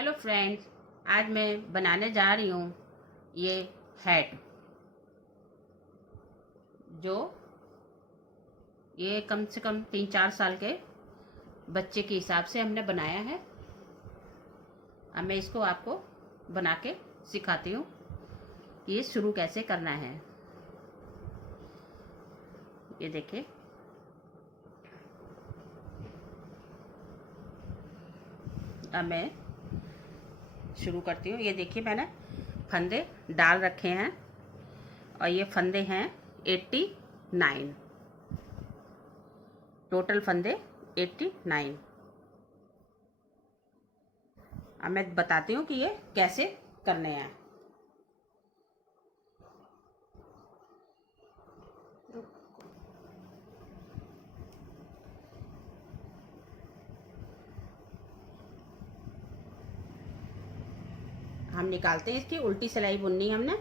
Hello friends, आज मैं बनाने जा रही हूँ ये हैट। जो ये कम से कम 3-4 साल के बच्चे के हिसाब से हमने बनाया है। अब मैं इसको आपको बना के सिखाती हूँ कि ये शुरू कैसे करना है। ये देखिए, अब मैं शुरू करती हूँ। ये देखिए, मैंने फंदे डाल रखे हैं और ये फंदे हैं 89। टोटल फंदे 89। अब मैं बताती हूँ कि ये कैसे करने हैं। हम निकालते हैं, इसकी उल्टी सिलाई बुननी है हमने।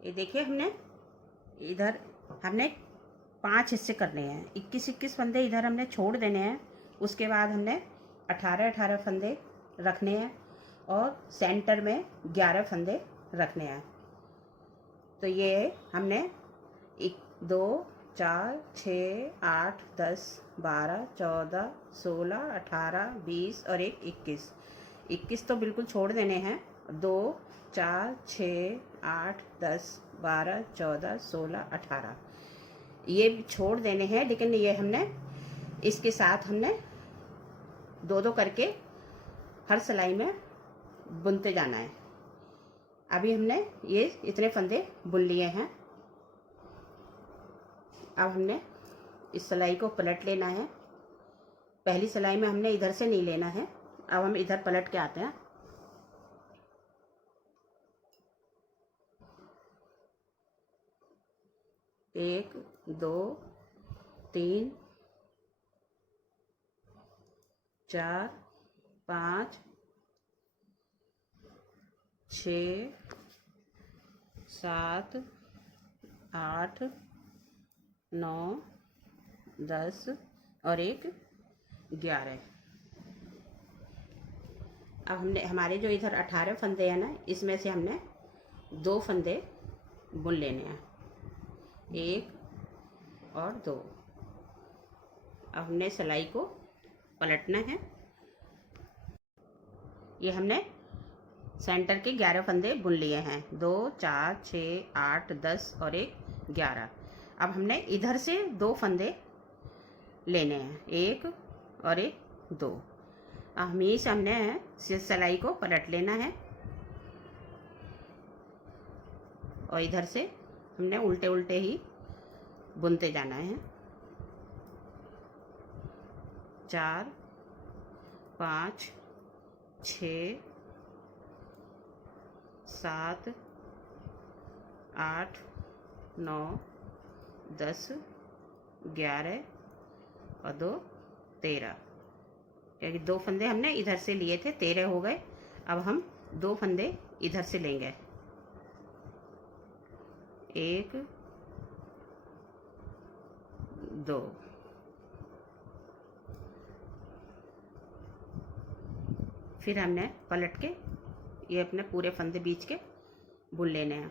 ये देखिए, इधर हमने 5 हिस्से करने हैं। 21-21 फंदे इधर हमने छोड़ देने हैं। उसके बाद हमने 18-18 फंदे रखने हैं और सेंटर में 11 फंदे रखने हैं। तो ये हमने 1 2 4 6 8 10 12 14 16 18 20 और 21 तो बिल्कुल छोड़ देने हैं। 2 4 6 8 10 12 14 16 18 ये छोड़ देने हैं, लेकिन ये हमने इसके साथ हमने 2-2 करके हर सिलाई में बुनते जाना है। अभी हमने ये इतने फंदे बुन लिए हैं। अब हमने इस सिलाई को पलट लेना है। पहली सिलाई में हमने इधर से नहीं लेना है। अब हम इधर पलट के आते हैं। एक, दो, तीन, 4, 5, 6, 7, 8, 9, 10 और 11। अब हमने हमारे जो इधर 18 फंदे हैं ना, इसमें से हमने 2 फंदे बुन लेने हैं, 1 और 2। अब हमने सिलाई को पलटना है। ये हमने सेंटर के 11 फंदे बुन लिए हैं। 2 4 6 8 10 और 11। अब हमने इधर से 2 फंदे लेने हैं, 1 और 2। अब हमेशा हमने सिलाई को पलट लेना है और इधर से हमने उल्टे उल्टे ही बुनते जाना है। 4 5 6 7 8 9 10 11 और 2 13, क्योंकि 2 फंदे हमने इधर से लिए थे, 13 हो गए। अब हम 2 फंदे इधर से लेंगे, 1 2। फिर हमने पलट के ये अपने पूरे फंदे बीच के बुन लेने हैं।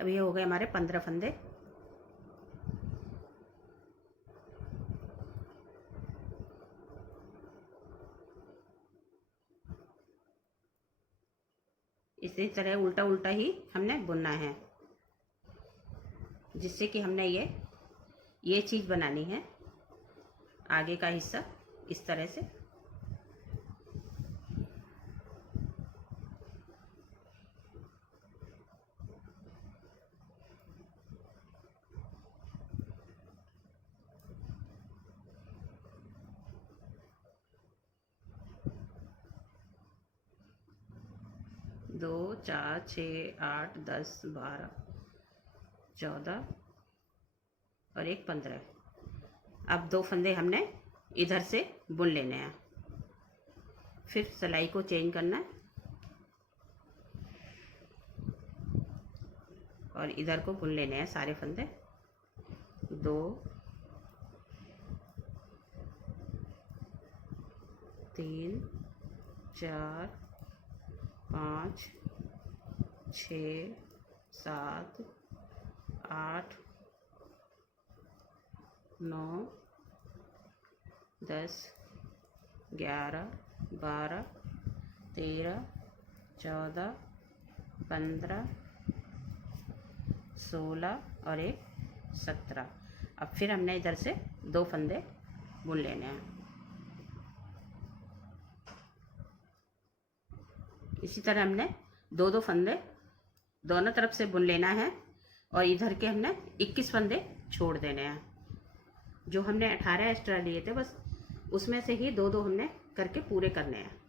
अब ये हो गए हमारे 15 फंदे। इसी तरह उल्टा उल्टा ही हमने बुनना है, जिससे कि हमने ये चीज़ बनानी है, आगे का हिस्सा इस तरह से। दो 4 6 8 10 12 14 और 15। अब 2 फंदे हमने इधर से बुन लेने हैं। फिर सिलाई को चेंज करना है। और इधर को बुन लेने हैं सारे फंदे। 2 3 4 5 6 7 8 9 10 11 12 13 14 15 16 और एक 17। अब फिर हमने इधर से 2 फंदे बुन लेने हैं। इसी तरह हमने 2 फंदे दोनों तरफ से बुन लेना है और इधर के हमने 21 फंदे छोड़ देने हैं। जो हमने 18 एक्स्ट्रा लिए थे बस उसमें से ही 2 हमने करके पूरे करने हैं।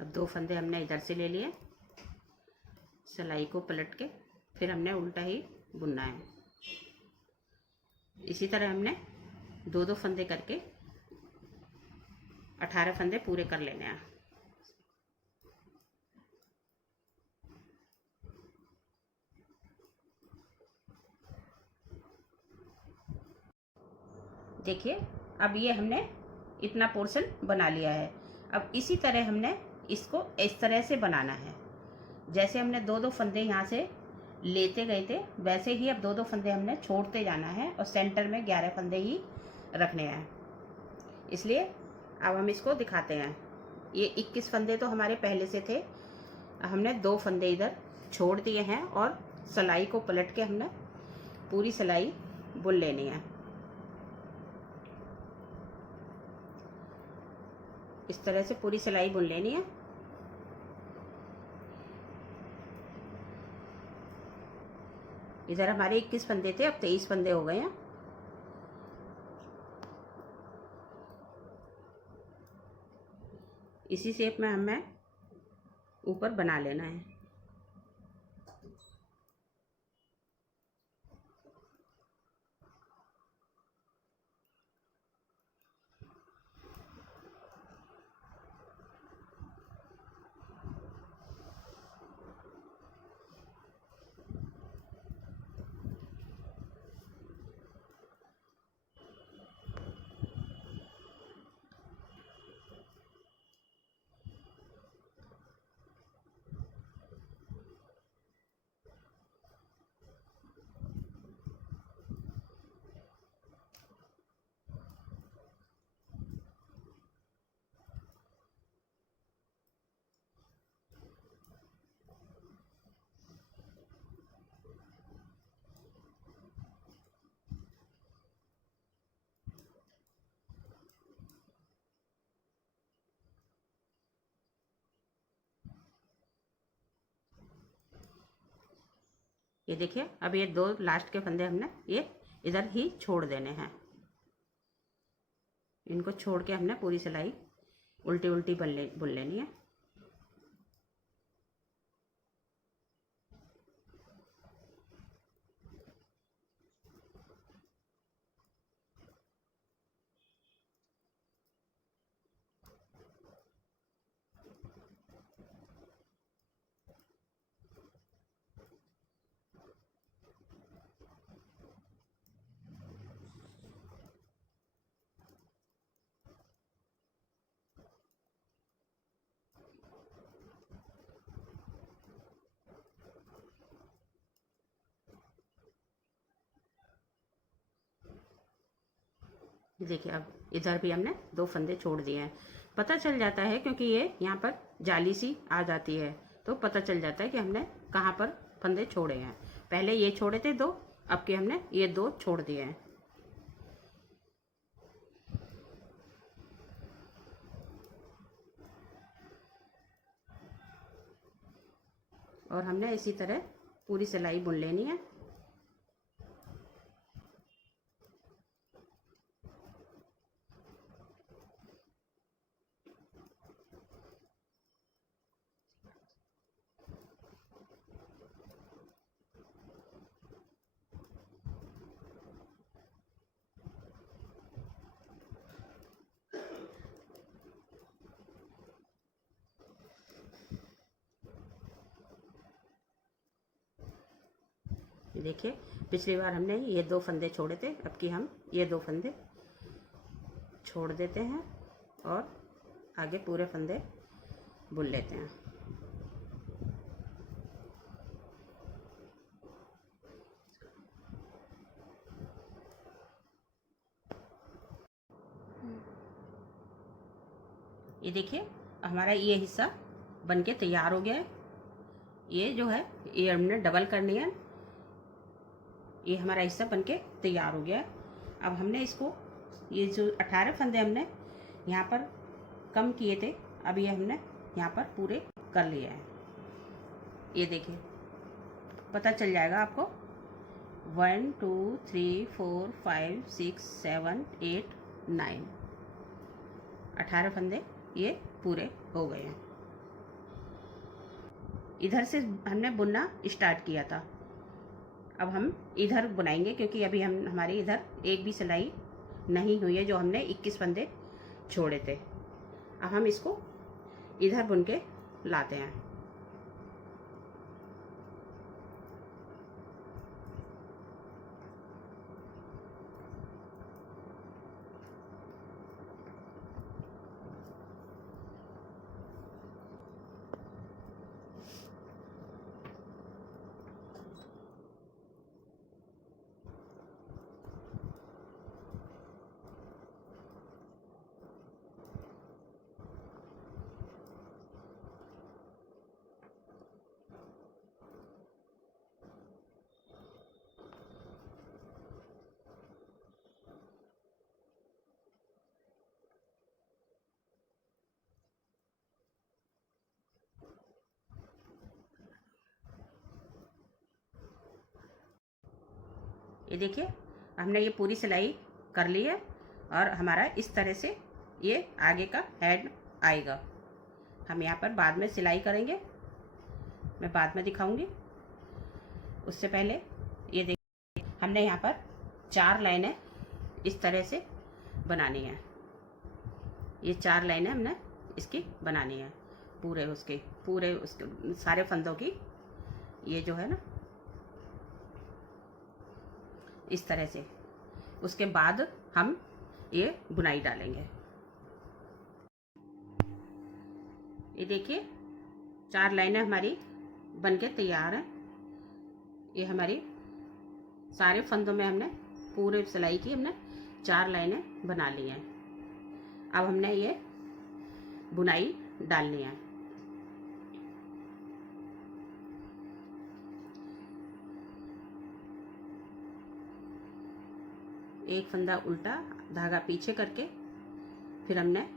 अब 2 फंदे हमने इधर से ले लिए, सिलाई को पलट के फिर हमने उल्टा ही बुनना है। इसी तरह हमने 2 फंदे करके 18 फंदे पूरे कर लेने हैं। देखिए अब ये हमने इतना पोर्शन बना लिया है। अब इसी तरह हमने इसको इस तरह से बनाना है। जैसे हमने 2 फंदे यहाँ से लेते गए थे वैसे ही अब 2 फंदे हमने छोड़ते जाना है और सेंटर में 11 फंदे ही रखने हैं। इसलिए अब हम इसको दिखाते हैं। ये 21 फंदे तो हमारे पहले से थे, हमने 2 फंदे इधर छोड़ दिए हैं और सिलाई को पलट के हमने पूरी सिलाई बुन लेनी है। इस तरह से पूरी सिलाई बुन लेनी है। इधर हमारे 21 फंदे थे, अब 23 फंदे हो गए हैं। इसी शेप में हमें ऊपर बना लेना है। ये देखिए अब ये 2 लास्ट के फंदे हमने ये इधर ही छोड़ देने हैं। इनको छोड़ के हमने पूरी सिलाई उल्टी उल्टी बुन लेनी है। देखिए अब इधर भी हमने 2 फंदे छोड़ दिए हैं। पता चल जाता है क्योंकि ये यहाँ पर जाली सी आ जाती है, तो पता चल जाता है कि हमने कहाँ पर फंदे छोड़े हैं। पहले ये छोड़े थे 2, अब के हमने ये 2 छोड़ दिए हैं। और हमने इसी तरह पूरी सिलाई बुन लेनी है। देखिए, पिछली बार हमने ये 2 फंदे छोड़े थे, अब की हम ये 2 फंदे छोड़ देते हैं और आगे पूरे फंदे बुन लेते हैं। ये देखिए, हमारा ये हिस्सा बनके तैयार हो गया है। ये जो है ये हमने डबल करनी है। ये हमारा हिस्सा बनके तैयार हो गया है। अब हमने इसको, ये जो 18 फंदे हमने यहाँ पर कम किए थे, अब ये हमने यहाँ पर पूरे कर लिए हैं। ये देखिए, पता चल जाएगा आपको। 1 2 3 4 5 6 7 8 9 18 फंदे ये पूरे हो गए हैं। इधर से हमने बुनना स्टार्ट किया था, अब हम इधर बुनाएंगे, क्योंकि अभी हमारे इधर एक भी सिलाई नहीं हुई है, जो हमने 21 फंदे छोड़े थे। अब हम इसको इधर बुन के लाते हैं। ये देखिए, हमने ये पूरी सिलाई कर ली है और हमारा इस तरह से ये आगे का हेड आएगा। हम यहाँ पर बाद में सिलाई करेंगे, मैं बाद में दिखाऊंगी। उससे पहले ये देखिए, हमने यहाँ पर 4 लाइनें इस तरह से बनानी है। ये 4 लाइनें हमने इसकी बनानी है, पूरे उसके सारे फंदों की। ये जो है ना, इस तरह से। उसके बाद हम ये बुनाई डालेंगे। ये देखिए, 4 लाइनें हमारी बनके तैयार हैं। ये हमारी सारे फंदों में हमने पूरे सिलाई की हमने 4 लाइनें बना ली हैं। अब हमने ये बुनाई डालनी है। एक फंदा उल्टा, धागा पीछे करके फिर हमने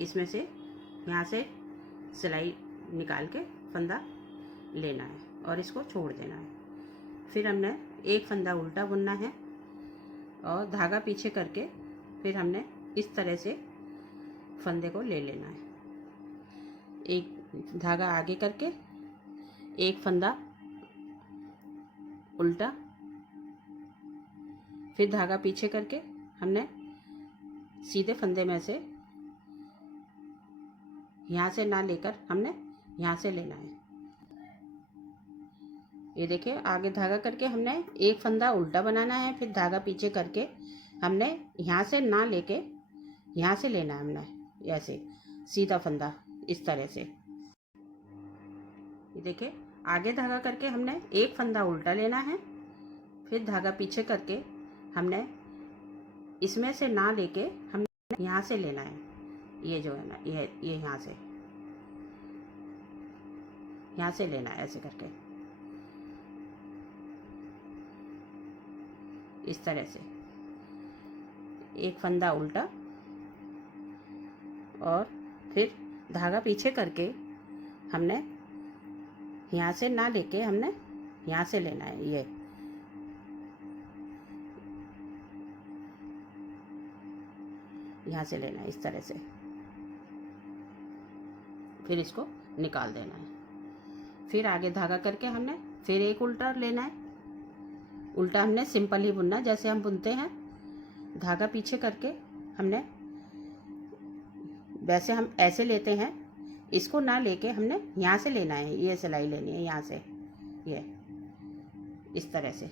इसमें से यहाँ से सिलाई निकाल के फंदा लेना है और इसको छोड़ देना है। फिर हमने एक फंदा उल्टा बुनना है और धागा पीछे करके फिर हमने इस तरह से फंदे को ले लेना है। एक धागा आगे करके एक फंदा उल्टा, फिर धागा पीछे करके हमने सीधे फंदे में से यहाँ से ना लेकर हमने यहाँ से लेना है। ये देखिए, आगे धागा करके हमने एक फंदा उल्टा बनाना है, फिर धागा पीछे करके हमने यहाँ से ना लेके यहाँ से लेना है हमने, ऐसे सीधा फंदा इस तरह से। ये देखिए, आगे धागा करके हमने एक फंदा उल्टा लेना है, फिर धागा पीछे करके हमने इसमें से ना लेके हमने यहाँ से लेना है। ये जो है ना, ये यहाँ से यहाँ से लेना है ऐसे करके, इस तरह से एक फंदा उल्टा और फिर धागा पीछे करके हमने यहाँ से ना लेके हमने यहाँ से लेना है। ये यहाँ से लेना है इस तरह से, फिर इसको निकाल देना है। फिर आगे धागा करके हमने फिर एक उल्टा लेना है। उल्टा हमने सिंपल ही बुनना जैसे हम बुनते हैं, धागा पीछे करके हमने वैसे हम ऐसे लेते हैं, इसको ना लेके हमने यहाँ से लेना है। ये सिलाई लेनी है यहाँ से, ये इस तरह से।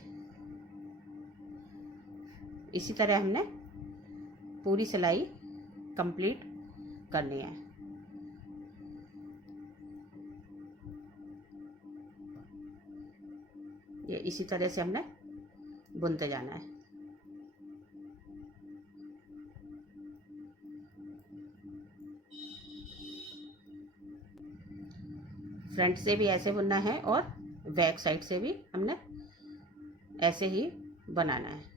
इसी तरह हमने पूरी सिलाई कंप्लीट करनी है। ये इसी तरह से हमने बुनते जाना है। फ्रंट से भी ऐसे बुनना है और बैक साइड से भी हमने ऐसे ही बनाना है।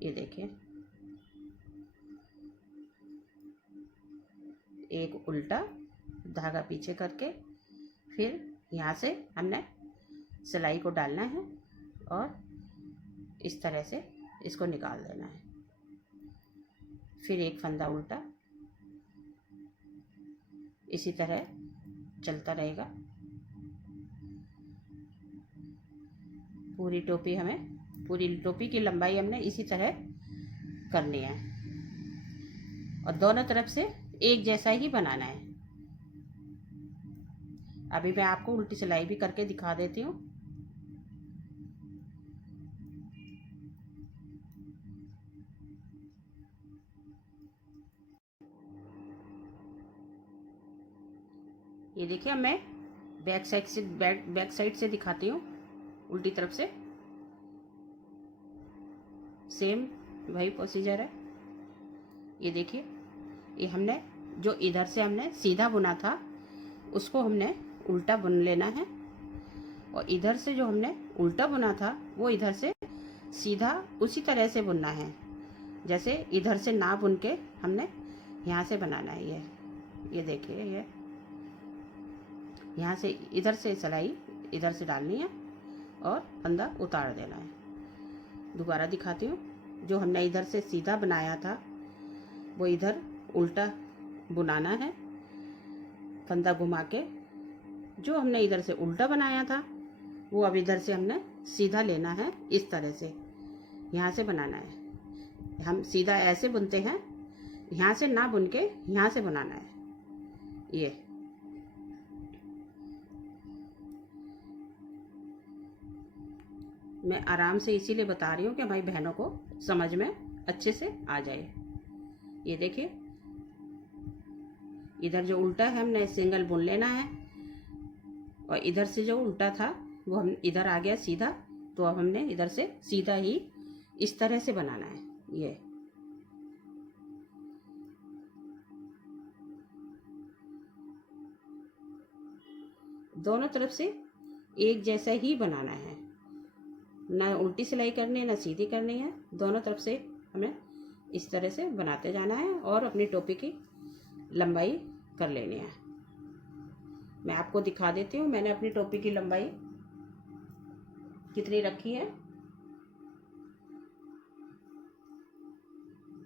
ये देखिए, एक उल्टा धागा पीछे करके फिर यहाँ से हमने सिलाई को डालना है और इस तरह से इसको निकाल देना है। फिर एक फंदा उल्टा, इसी तरह चलता रहेगा। पूरी टोपी की लंबाई हमने इसी तरह करनी है और दोनों तरफ से एक जैसा ही बनाना है। अभी मैं आपको उल्टी सिलाई भी करके दिखा देती हूँ। ये देखिए, मैं बैक साइड से दिखाती हूँ। उल्टी तरफ से सेम वही प्रोसीजर है। ये देखिए, ये हमने जो इधर से हमने सीधा बुना था उसको हमने उल्टा बुन लेना है और इधर से जो हमने उल्टा बुना था वो इधर से सीधा उसी तरह से बुनना है जैसे इधर से ना बुन के हमने यहाँ से बनाना है। ये देखिए, ये यहाँ से इधर से सिलाई इधर से डालनी है और फंदा उतार देना है। दोबारा दिखाती हूँ। जो हमने इधर से सीधा बनाया था वो इधर उल्टा बुनाना है, फंदा घुमा के। जो हमने इधर से उल्टा बनाया था वो अब इधर से हमने सीधा लेना है, इस तरह से यहाँ से बनाना है। हम सीधा ऐसे बुनते हैं, यहाँ से ना बुन के यहाँ से बनाना है। ये मैं आराम से इसीलिए बता रही हूँ कि भाई बहनों को समझ में अच्छे से आ जाए। ये देखिए, इधर जो उल्टा है हमने सिंगल बुन लेना है और इधर से जो उल्टा था वो हम इधर आ गया सीधा, तो अब हमने इधर से सीधा ही इस तरह से बनाना है। ये दोनों तरफ से एक जैसा ही बनाना है, ना उल्टी सिलाई करनी है ना सीधी करनी है। दोनों तरफ से हमें इस तरह से बनाते जाना है और अपनी टोपी की लंबाई कर लेनी है। मैं आपको दिखा देती हूँ मैंने अपनी टोपी की लंबाई कितनी रखी है।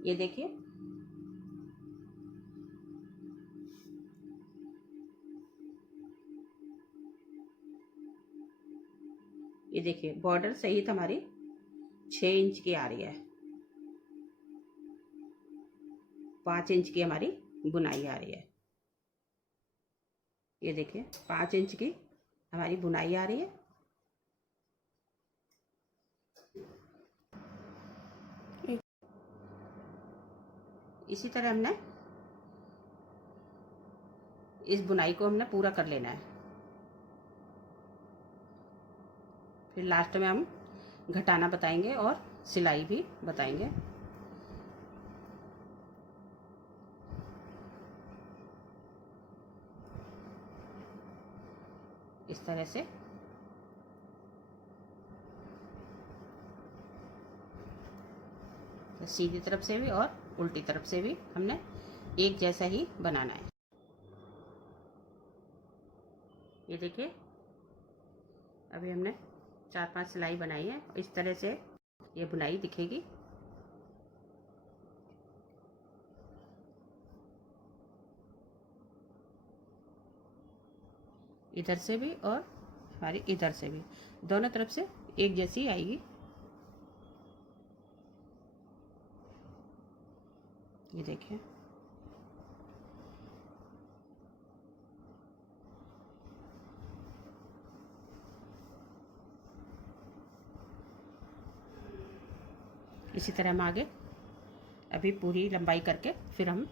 ये देखिए, ये देखिए बॉर्डर सहित हमारी 6 इंच की आ रही है, 5 इंच की हमारी बुनाई आ रही है। ये देखिए 5 इंच की हमारी बुनाई आ रही है। इसी तरह हमने इस बुनाई को हमने पूरा कर लेना है। फिर लास्ट में हम घटाना बताएंगे और सिलाई भी बताएंगे। इस तरह से तो सीधी तरफ से भी और उल्टी तरफ से भी हमने एक जैसा ही बनाना है। ये देखिए अभी हमने 4-5 सिलाई बनाई है। इस तरह से ये बुनाई दिखेगी। इधर से भी और हमारी इधर से भी, दोनों तरफ से एक जैसी आएगी। ये देखिए इसी तरह हम आगे अभी पूरी लंबाई करके फिर हम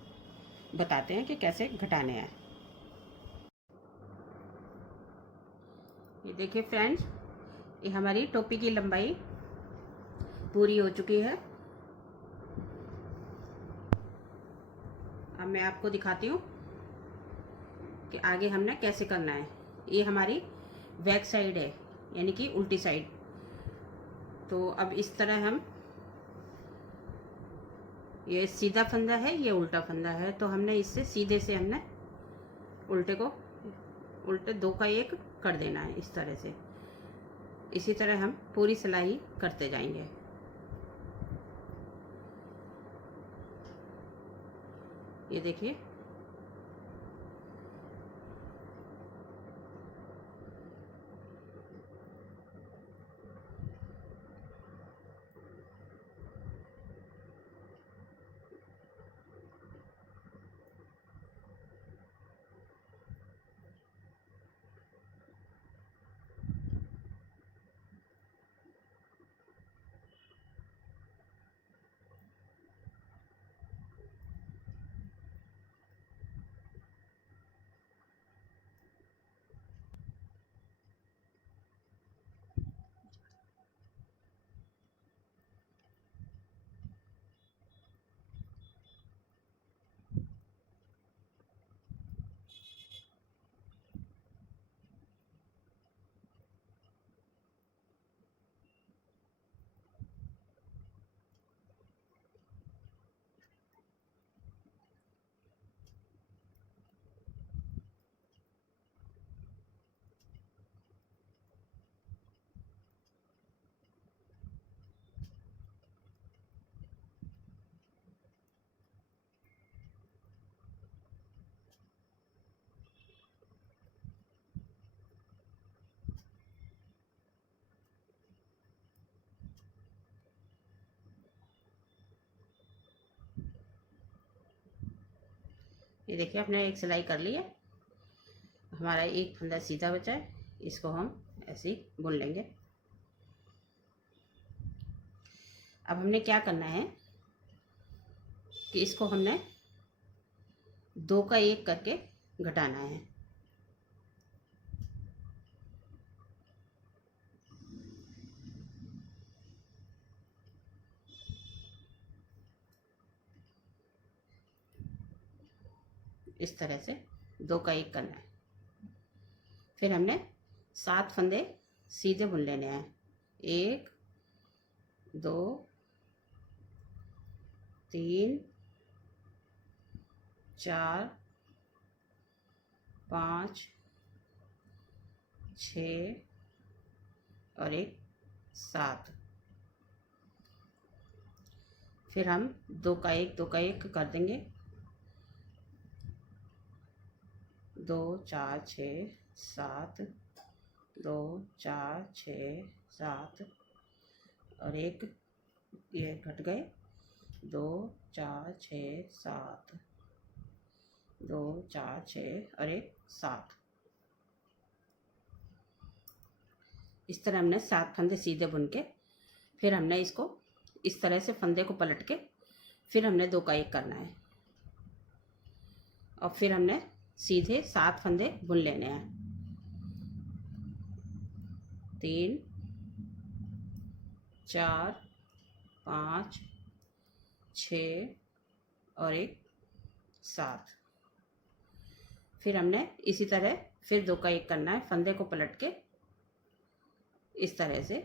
बताते हैं कि कैसे घटाने हैं। ये देखिए फ्रेंड्स, ये हमारी टोपी की लंबाई पूरी हो चुकी है। अब मैं आपको दिखाती हूँ कि आगे हमने कैसे करना है। ये हमारी बैक साइड है, यानी कि उल्टी साइड। तो अब इस तरह हम, ये सीधा फंदा है, ये उल्टा फंदा है, तो हमने इससे सीधे से हमने उल्टे को उल्टे 2 का 1 कर देना है इस तरह से। इसी तरह हम पूरी सिलाई करते जाएंगे। ये देखिए ये देखिए अपने एक सिलाई कर ली है। हमारा एक फंदा सीधा बचा है, इसको हम ऐसे ही बुन लेंगे। अब हमने क्या करना है कि इसको हमने 2 का 1 करके घटाना है। इस तरह से 2 का 1 करना है। फिर हमने 7 फंदे सीधे बुन लेने हैं। 1 2 3 4 5 6 और एक 7। फिर हम 2 का 1 2 का 1 कर देंगे। 2 4 6 7 2 4 6 7 और एक ये घट गए। 2 4 6 7 2 4 6 और एक 7। इस तरह हमने 7 फंदे सीधे बुन के फिर हमने इसको इस तरह से फंदे को पलट के फिर हमने 2 का 1 करना है और फिर हमने सीधे 7 फंदे बुन लेने हैं। 3 4 5 6 और एक 7। फिर हमने इसी तरह फिर 2 का 1 करना है, फंदे को पलट के इस तरह से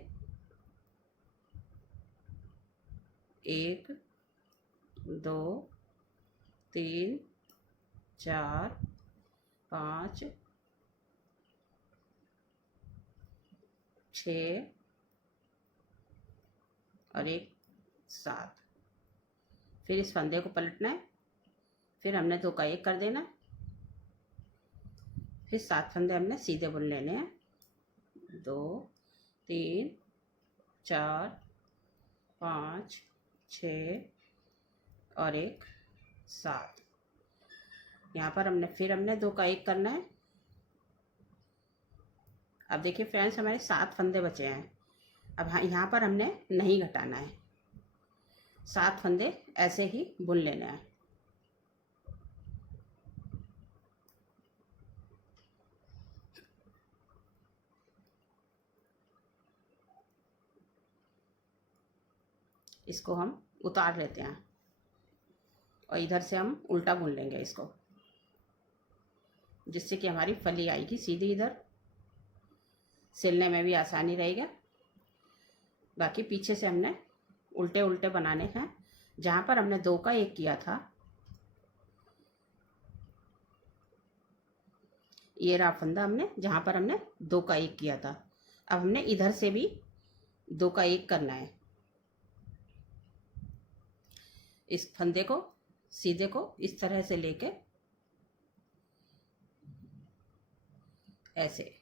1 2 3 4 5 6 और एक 7। फिर इस फंदे को पलटना है, फिर हमने 2 का 1 कर देना है, फिर 7 फंदे हमने सीधे बुन लेने हैं। 2 3 4 5 6 और एक 7। यहाँ पर हमने 2 का 1 करना है। अब देखिए फ्रेंड्स, हमारे 7 फंदे बचे हैं। अब यहाँ पर हमने नहीं घटाना है, 7 फंदे ऐसे ही बुन लेने हैं। इसको हम उतार लेते हैं और इधर से हम उल्टा बुन लेंगे इसको, जिससे कि हमारी फली आएगी सीधी इधर, सिलने में भी आसानी रहेगा। बाकी पीछे से हमने उल्टे उल्टे बनाने हैं। जहाँ पर हमने 2 का 1 किया था, ये रहा फंदा हमने जहाँ पर हमने 2 का 1 किया था। अब हमने इधर से भी 2 का 1 करना है। इस फंदे को सीधे को इस तरह से लेके ऐसे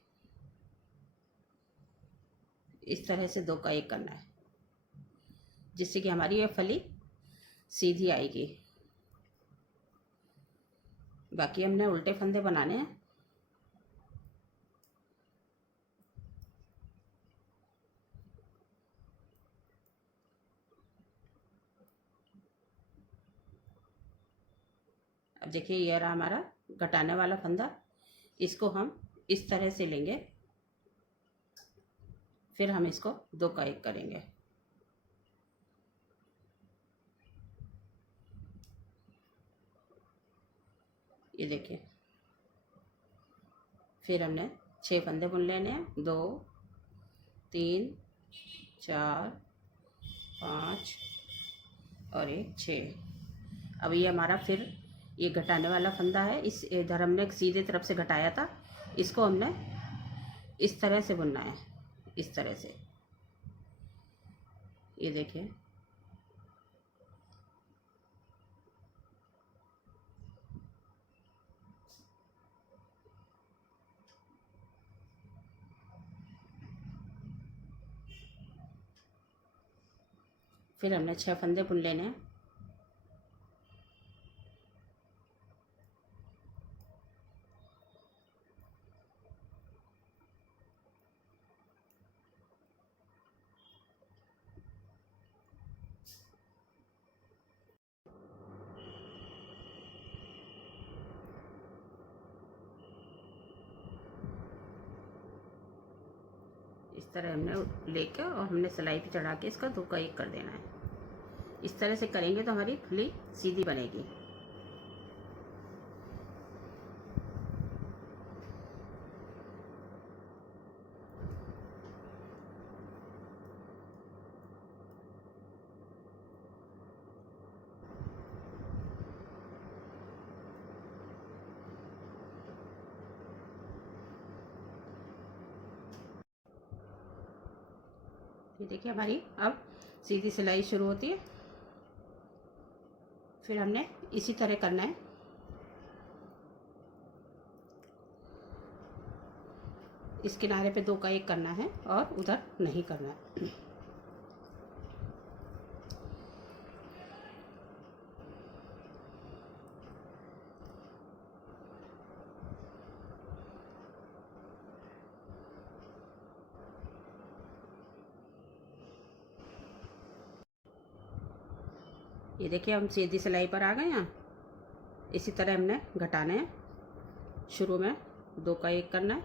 इस तरह से 2 का 1 करना है, जिससे कि हमारी ये फली सीधी आएगी। बाकी हमने उल्टे फंदे बनाने हैं। अब देखिए, यह रहा हमारा घटाने वाला फंदा। इसको हम इस तरह से लेंगे, फिर हम इसको 2 का 1 करेंगे। ये देखिए, फिर हमने 6 फंदे बुन लेने हैं। 2 3 4 5 और एक 6। अब ये हमारा फिर ये घटाने वाला फंदा है। इस इधर हमने सीधे तरफ से घटाया था, इसको हमने इस तरह से बुनना है, इस तरह से। ये देखिए, फिर हमने 6 फंदे बुन लेने हैं। इस तरह हमने लेकर और हमने सिलाई पे चढ़ा के इसका 2 का 1 कर देना है। इस तरह से करेंगे तो हमारी फली सीधी बनेगी। ये देखिए, हमारी अब सीधी सिलाई शुरू होती है। फिर हमने इसी तरह करना है। इस किनारे पे 2 का 1 करना है और उधर नहीं करना है। ये देखिए, हम सीधी सिलाई पर आ गए हैं। इसी तरह हमने घटाने हैं। शुरू में 2 का 1 करना है,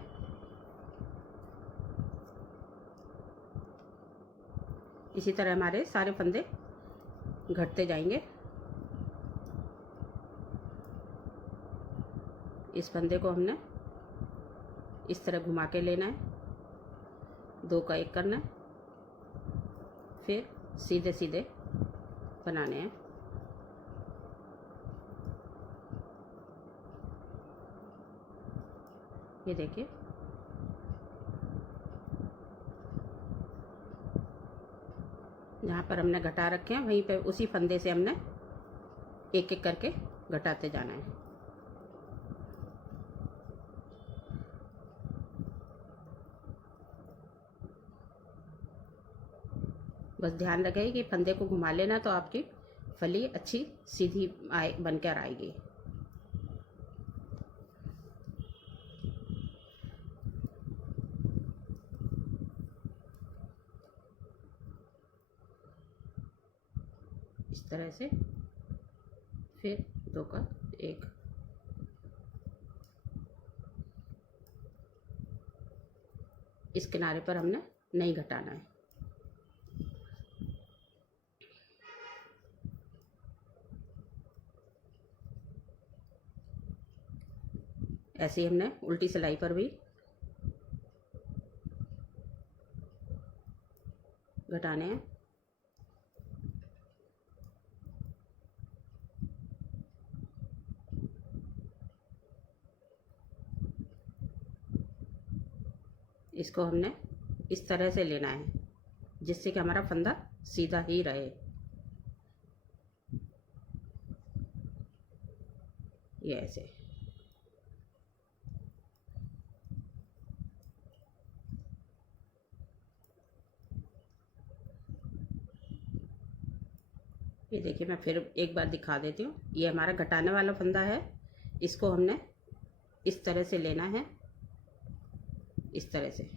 इसी तरह हमारे सारे फंदे घटते जाएंगे। इस फंदे को हमने इस तरह घुमा के लेना है, 2 का 1 करना है, फिर सीधे सीधे बनाने हैं। ये देखिए, जहाँ पर हमने घटा रखे हैं वहीं पे उसी फंदे से हमने एक एक करके घटाते जाना है। बस ध्यान रखें कि फंदे को घुमा लेना तो आपकी फली अच्छी सीधी बनकर आएगी। इस तरह से, फिर 2 का 1। इस किनारे पर हमने नहीं घटाना है। ऐसे ही हमने उल्टी सिलाई पर भी घटाने हैं। इसको हमने इस तरह से लेना है जिससे कि हमारा फंदा सीधा ही रहे। ये ऐसे। ये देखिए, मैं फिर एक बार दिखा देती हूँ। ये हमारा घटाने वाला फंदा है, इसको हमने इस तरह से लेना है, इस तरह से।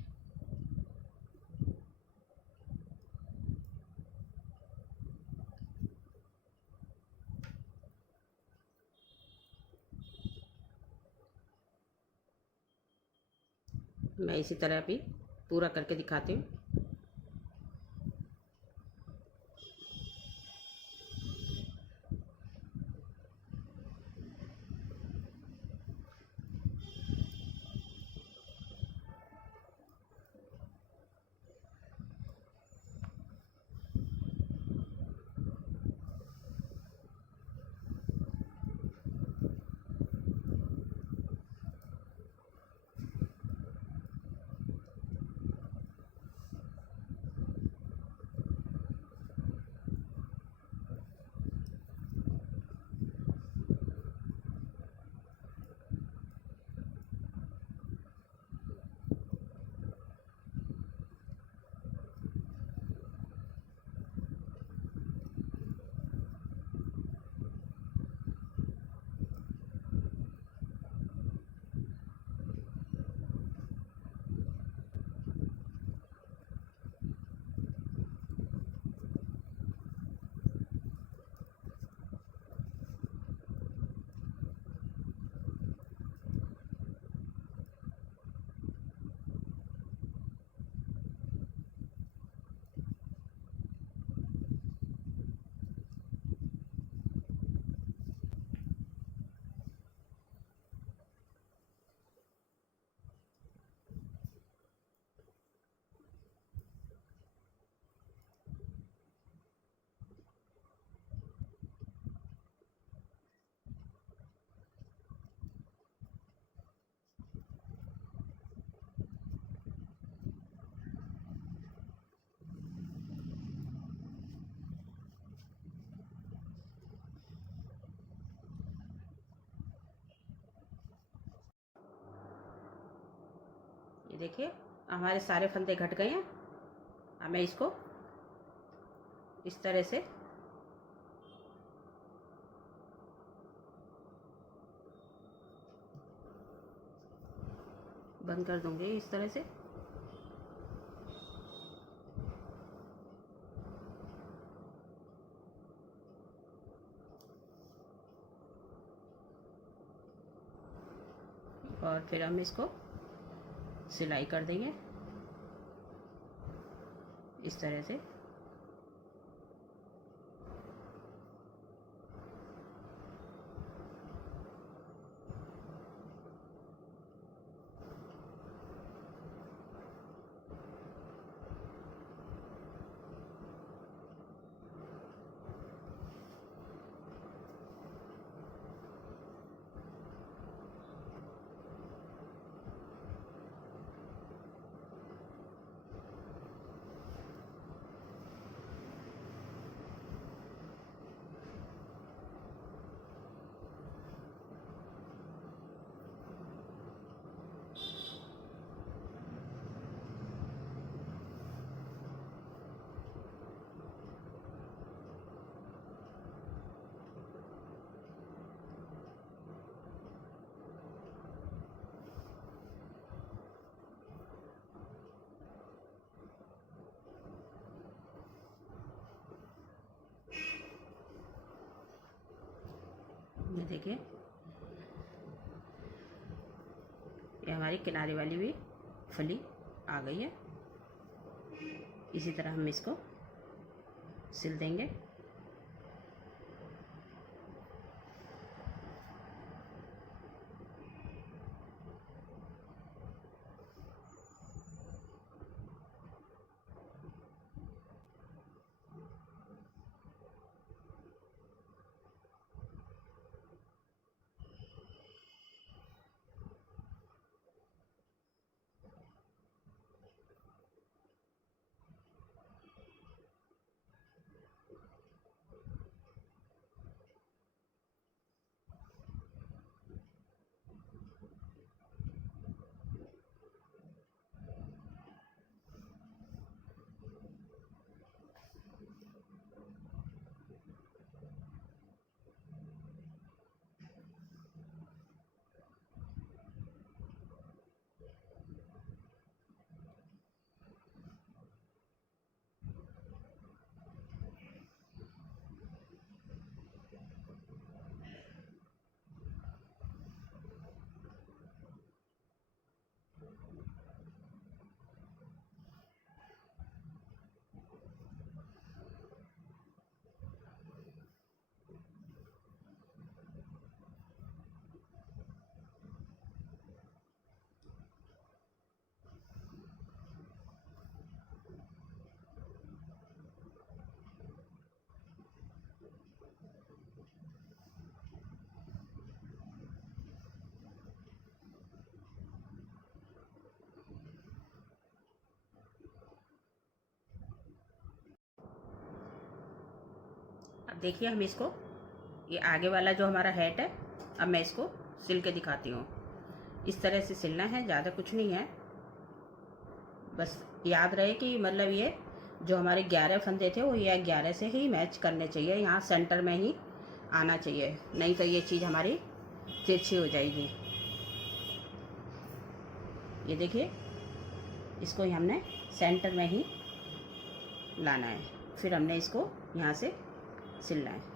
मैं इसी तरह भी पूरा करके दिखाती हूँ। ये देखिए, हमारे सारे फंदे घट गए हैं। अब मैं इसको इस तरह से बंद कर दूंगी, इस तरह से। और फिर हम इसको सिलाई कर देंगे इस तरह से। ये देखिए, ये हमारी किनारे वाली भी फली आ गई है। इसी तरह हम इसको सिल देंगे। अब देखिए, हम इसको, ये आगे वाला जो हमारा हैट है, अब मैं इसको सिल के दिखाती हूँ। इस तरह से सिलना है, ज़्यादा कुछ नहीं है। बस याद रहे कि मतलब ये जो हमारे 11 फंदे थे वो ये 11 से ही मैच करने चाहिए, यहाँ सेंटर में ही आना चाहिए, नहीं तो ये चीज़ हमारी तिरछी हो जाएगी। ये देखिए, इसको ही हमने सेंटर में ही लाना है, फिर हमने इसको यहाँ से सिलना है।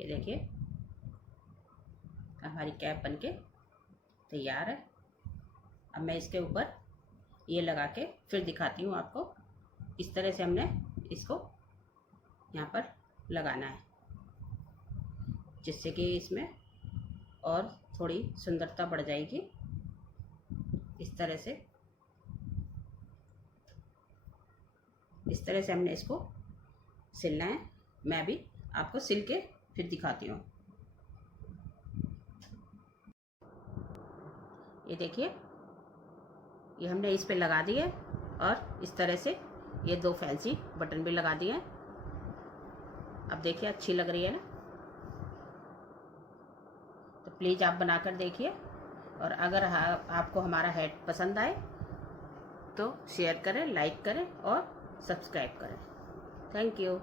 ये देखिए हमारी कैप बनके तैयार है। अब मैं इसके ऊपर ये लगा के फिर दिखाती हूँ आपको। इस तरह से हमने इसको यहाँ पर लगाना है, जिससे कि इसमें और थोड़ी सुंदरता बढ़ जाएगी। इस तरह से हमने इसको सिलना है। मैं भी आपको सिल के फिर दिखाती हूँ। ये देखिए ये हमने इस पे लगा दिए और इस तरह से ये 2 फैंसी बटन भी लगा दिए हैं। अब देखिए अच्छी लग रही है ना। तो प्लीज़ आप बनाकर देखिए, और अगर आपको हमारा हैट पसंद आए तो शेयर करें, लाइक करें और सब्सक्राइब करें। Thank you.